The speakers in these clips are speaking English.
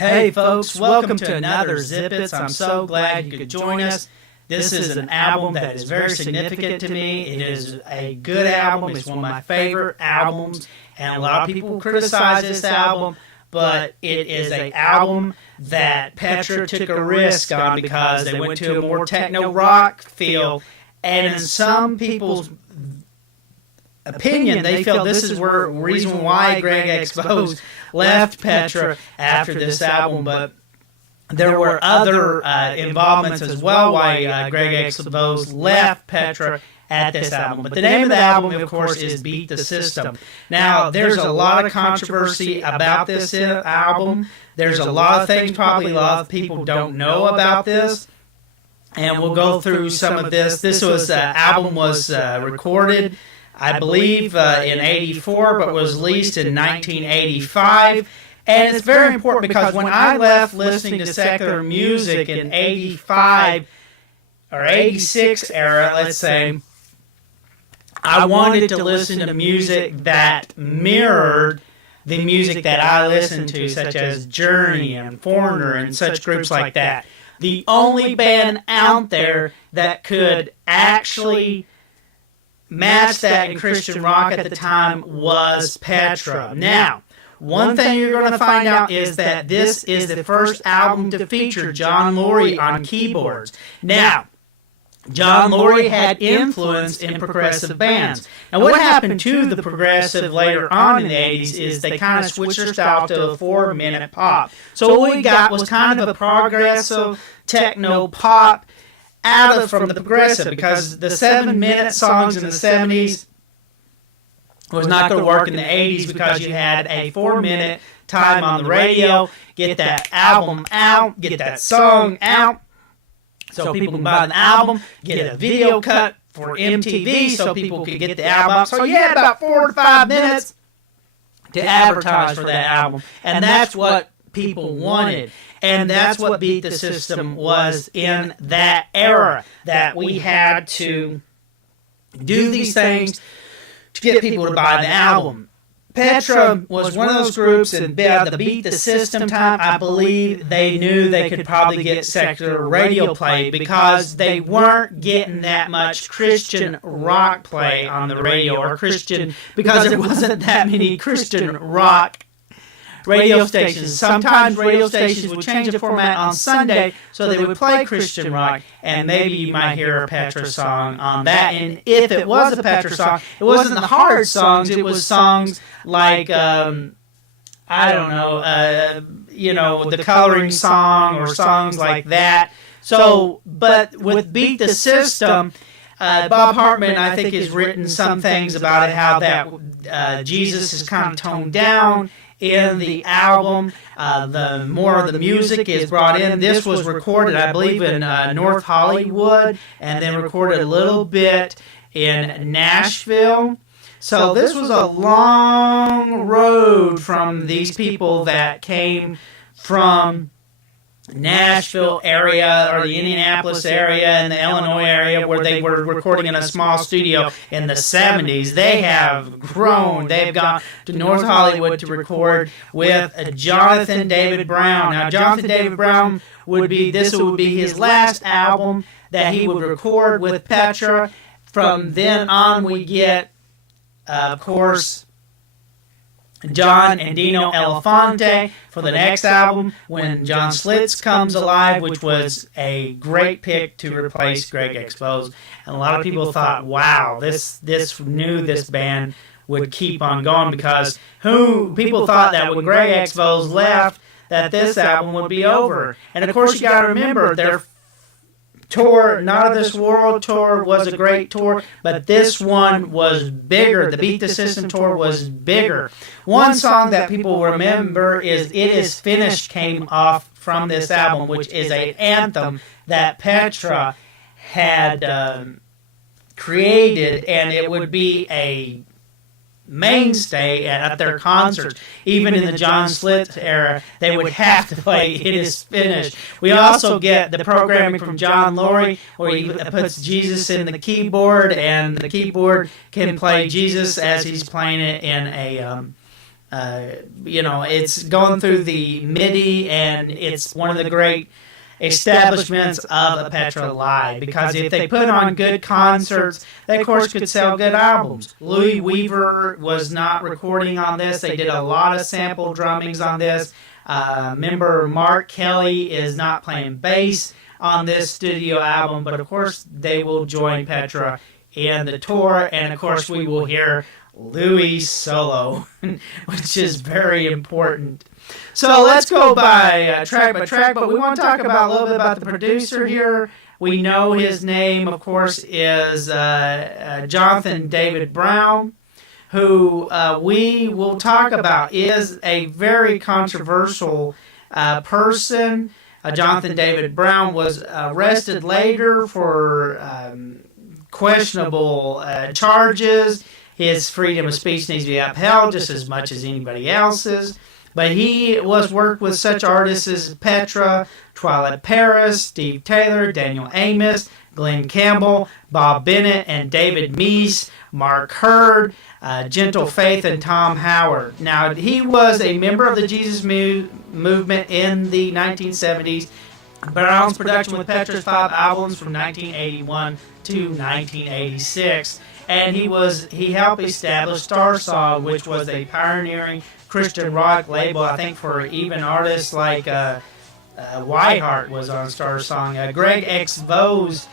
Hey folks, welcome to another Zippits. I'm so glad you could join us. This is an album that is very significant to me. It is a good album. It's one of my favorite albums, and a lot of people criticize this album, but it is an album that Petra took a risk on because they went to a more techno-rock feel, and in some people's opinion, they feel this is the reason why Greg Exposed left Petra after this album, but there were other involvements as well why Greg Exposed left Petra at this album. But the name of the album, of course, is Beat the System. Now, there's a lot of controversy about this album. There's a lot of things probably a lot of people don't know about this, and we'll go through some of this. This album was recorded, I believe, in '84, but was released in 1985. And it's very important because when I left listening to secular music in '85 or '86 era, let's say, I wanted to listen to music that mirrored the music that I listened to, such as Journey and Foreigner and such groups like that. The only band out there that could actually match that in Christian rock at the time was Petra. Now, one thing you're going to find out is that this is the first album to feature John Lawry on keyboards. Now, John Lawry had influence in progressive bands. And what happened to the progressive later on in the 80s is they kind of switched their style to a 4-minute pop. So what we got was kind of a progressive techno pop from the progressive, because the 7-minute songs in the 70s was not going to work in the 80s because you had a 4-minute time on the radio, get that album out, get that song out, so people can buy the album, get a video cut for MTV so people could get the album out. So you had about 4 to 5 minutes to advertise for that album, and that's what people wanted. And that's what Beat the System was in that era, that we had to do these things to get people to buy the album. Petra was one of those groups, and the Beat the System time, I believe they knew they could probably get secular radio play because they weren't getting that much Christian rock play on the radio, or Christian, because there wasn't that many Christian rock radio stations. Sometimes radio stations would change the format on Sunday so they would play Christian rock, and maybe you might hear a Petra song on that. And if it was a Petra song, it wasn't the hard songs, it was songs like, the Coloring Song or songs like that. So, but with Beat the System, Bob Hartman, I think, has written some things about it, how that Jesus is kind of toned down in the album. The more of the music is brought in. This was recorded, I believe, in North Hollywood, and then recorded a little bit in Nashville. So this was a long road from these people that came from Nashville area or the Indianapolis area and the Illinois area, where they were recording in a small studio in the 70s. They have grown. They've gone to North Hollywood to record with Jonathan David Brown. Now, Jonathan David Brown would be his last album that he would record with Petra. From then on, we get, of course, John and Dino Elefante for the next album, when John Slits comes alive, which was a great pick to replace Greg Exposed. And a lot of people thought, wow, this band would keep on going, because people thought that when Greg Exposed left, that this album would be over. And of course, you got to remember, their tour, Not of This World tour, was a great tour, but this one was bigger. The Beat the System tour was bigger. One song that people remember is It Is Finished came off from this album, which is an anthem that Petra had created, and it would be a mainstay at their concerts. Even in the John Slits era, they would have to play It Is Finished. We also get the programming from John Lawry, where he puts Jesus in the keyboard, and the keyboard can play Jesus as he's playing it in it's going through the MIDI, and it's one of the great establishments of a Petra live, because if they put on good concerts, they of course could sell good albums. Louie Weaver was not recording on this. They did a lot of sample drummings on this. Member Mark Kelly is not playing bass on this studio album, but of course they will join Petra in the tour, and of course we will hear Louie solo, which is very important. So let's go by track, but we want to talk about a little bit about the producer here. We know his name, of course, is Jonathan David Brown, who we will talk about is a very controversial person. Jonathan David Brown was arrested later for questionable charges. His freedom of speech needs to be upheld just as much as anybody else's. But he was worked with such artists as Petra, Twilight Paris, Steve Taylor, Daniel Amos, Glenn Campbell, Bob Bennett, and David Meese, Mark Hurd, Gentle Faith, and Tom Howard. Now, he was a member of the Jesus movement in the 1970s. Brown's production with Petra's 5 albums from 1981 to 1986. And he helped establish Starsong, which was a pioneering Christian rock label, I think, for even artists like Whiteheart was on Starsong. Greg X. Volz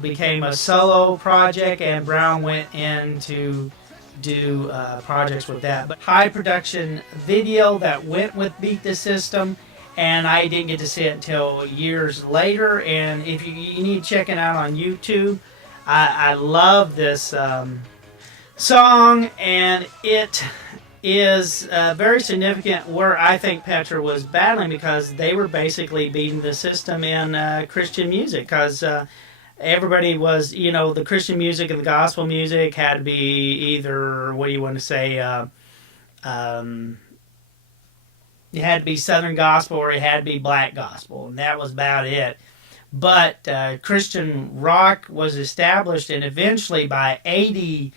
became a solo project, and Brown went in to do projects with that. But high production video that went with Beat the System, and I didn't get to see it until years later. And if you need to check it out on YouTube, I love this song, and it is very significant where I think Petra was battling, because they were basically beating the system in Christian music, because everybody was, the Christian music and the gospel music had to be either, what do you want to say, it had to be Southern gospel or it had to be black gospel, and that was about it. But Christian rock was established, and eventually by 86,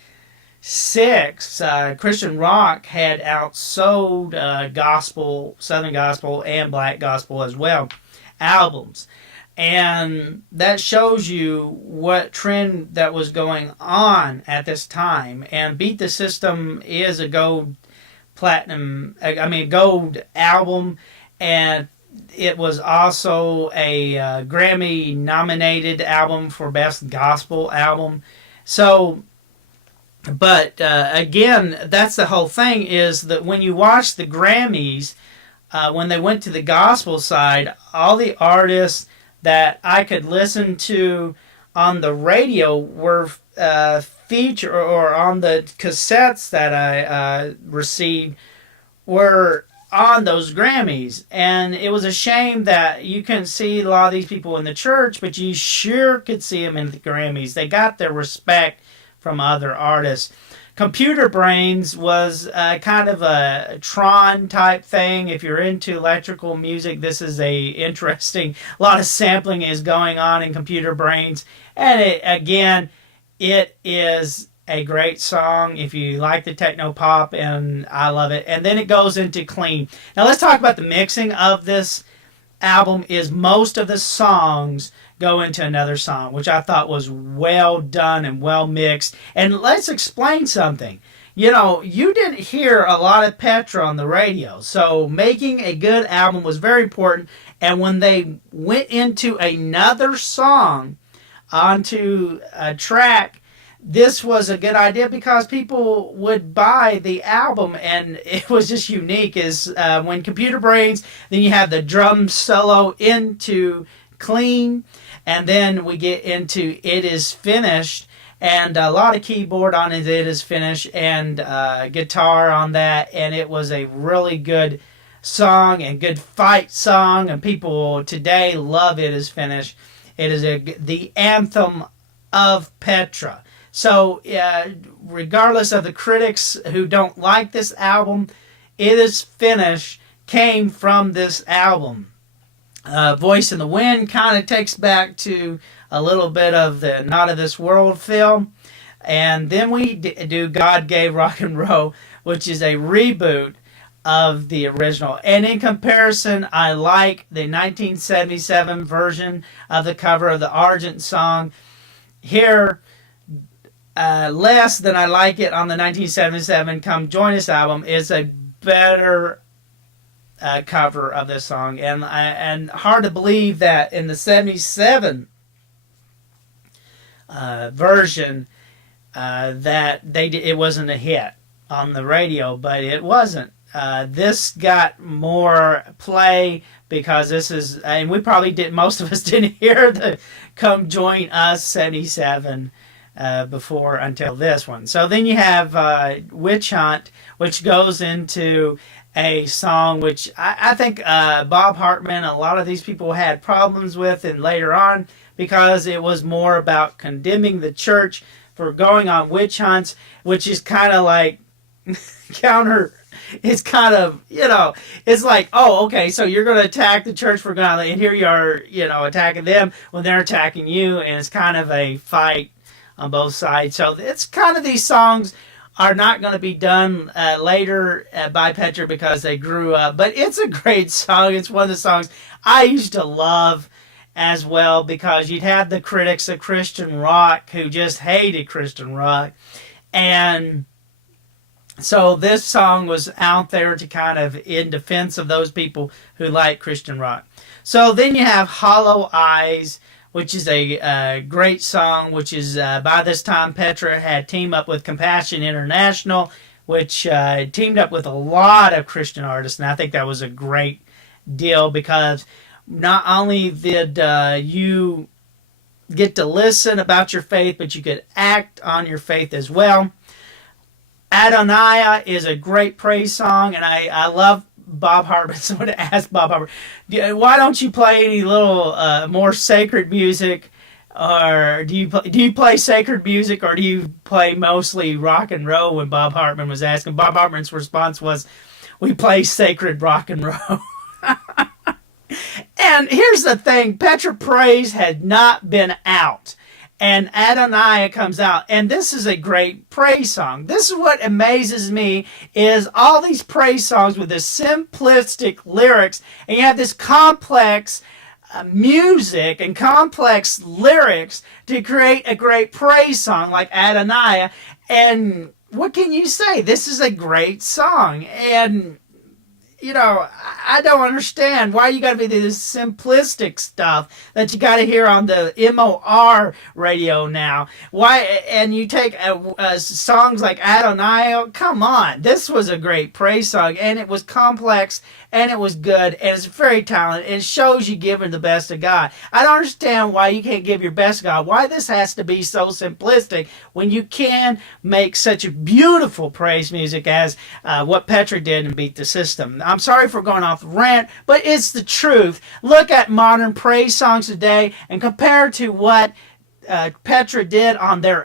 Christian rock had outsold gospel, Southern gospel, and black gospel as well, albums. And that shows you what trend that was going on at this time. And Beat the System is a gold album, and it was also a Grammy-nominated album for Best Gospel Album. So, but again, that's the whole thing, is that when you watch the Grammys, when they went to the gospel side, all the artists that I could listen to on the radio were featured, or on the cassettes that I received were on those Grammys. And it was a shame that you couldn't see a lot of these people in the church, but you sure could see them in the Grammys. They got their respect from other artists. Computer Brains was kind of a Tron type thing. If you're into electrical music, this is a lot of sampling is going on in Computer Brains. And it is a great song if you like the techno pop, and I love it. And then it goes into Clean. Now let's talk about the mixing of this album. Is most of the songs go into another song, which I thought was well done and well mixed. And let's explain something. You didn't hear a lot of Petra on the radio, so making a good album was very important. And when they went into another song onto a track, this was a good idea, because people would buy the album, and it was just unique. Is when Computer Brains, then you have the drum solo into Clean, and then we get into It Is Finished, and a lot of keyboard on It Is Finished, and guitar on that, and it was a really good song and good fight song, and people today love It Is Finished. It is the anthem of Petra. So, regardless of the critics who don't like this album, It Is Finished came from this album. Voice in the Wind kind of takes back to a little bit of the Not of This World feel. And then we do God Gave Rock and Roll, which is a reboot of the original. And in comparison, I like the 1977 version of the cover of the Argent song here less than I like it on the 1977 Come Join Us album. Is a better cover of this song, and hard to believe that in the 77 version that it wasn't a hit on the radio, but it wasn't. This got more play because this is, and we probably most of us didn't hear the Come Join Us 77 before until this one. So then you have Witch Hunt, which goes into a song which I think Bob Hartman, a lot of these people had problems with, and later on, because it was more about condemning the church for going on witch hunts, which is kind of like counter. It's kind of, it's like, oh, okay, so you're going to attack the church for going, and here you are, attacking them when they're attacking you, and it's kind of a fight on both sides. So it's kind of, these songs are not going to be done later by Petra because they grew up. But it's a great song. It's one of the songs I used to love as well, because you'd have the critics of Christian rock who just hated Christian rock. And so this song was out there to kind of in defense of those people who like Christian rock. So then you have Hollow Eyes, which is a great song, which is, by this time, Petra had teamed up with Compassion International, which teamed up with a lot of Christian artists, and I think that was a great deal, because not only did you get to listen about your faith, but you could act on your faith as well. Adonai is a great praise song, and I love Bob Hartman. Someone asked Bob Hartman, why don't you play any little more sacred music, or do you play sacred music, or do you play mostly rock and roll? When Bob Hartman was asking, Bob Hartman's response was, we play sacred rock and roll. And here's the thing, Petra Praise had not been out, and Adonai comes out, and this is a great praise song. This is what amazes me, is all these praise songs with this simplistic lyrics, and you have this complex music and complex lyrics to create a great praise song like Adonai. And what can you say? This is a great song. And I don't understand why you got to be this simplistic stuff that you got to hear on the MOR radio now. Why? And you take songs like Adonai. Oh, come on, this was a great praise song, and it was complex, and it was good, and it's very talented, and it shows you giving the best of God. I don't understand why you can't give your best to God. Why this has to be so simplistic when you can make such a beautiful praise music as what Petra did and Beat the System. I'm sorry for going off the rant, but it's the truth. Look at modern praise songs today and compare to what Petra did on their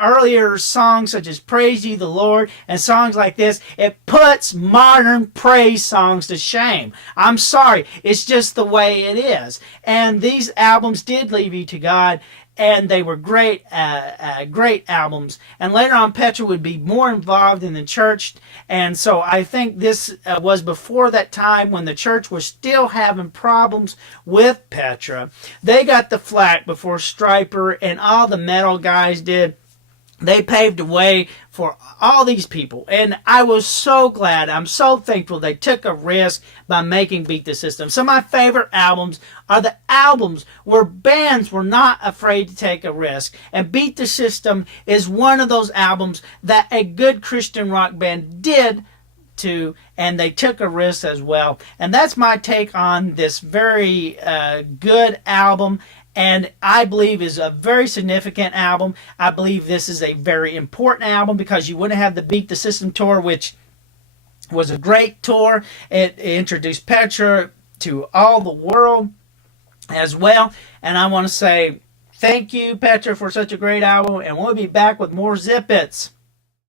earlier songs, such as Praise Ye the Lord and songs like this. It puts modern praise songs to shame. I'm sorry. It's just the way it is. And these albums did lead you to God, and they were great albums. And later on, Petra would be more involved in the church. And so I think this was before that time when the church was still having problems with Petra. They got the flack before Stryper and all the metal guys did. They paved the way for all these people. And I was so glad, I'm so thankful they took a risk by making Beat the System. Some of my favorite albums are the albums where bands were not afraid to take a risk. And Beat the System is one of those albums that a good Christian rock band did too, and they took a risk as well. And that's my take on this very good album. And I believe is a very significant album. I believe this is a very important album because you wouldn't have the Beat the System tour, which was a great tour. It introduced Petra to all the world as well. And I want to say thank you, Petra, for such a great album. And we'll be back with more Zippits.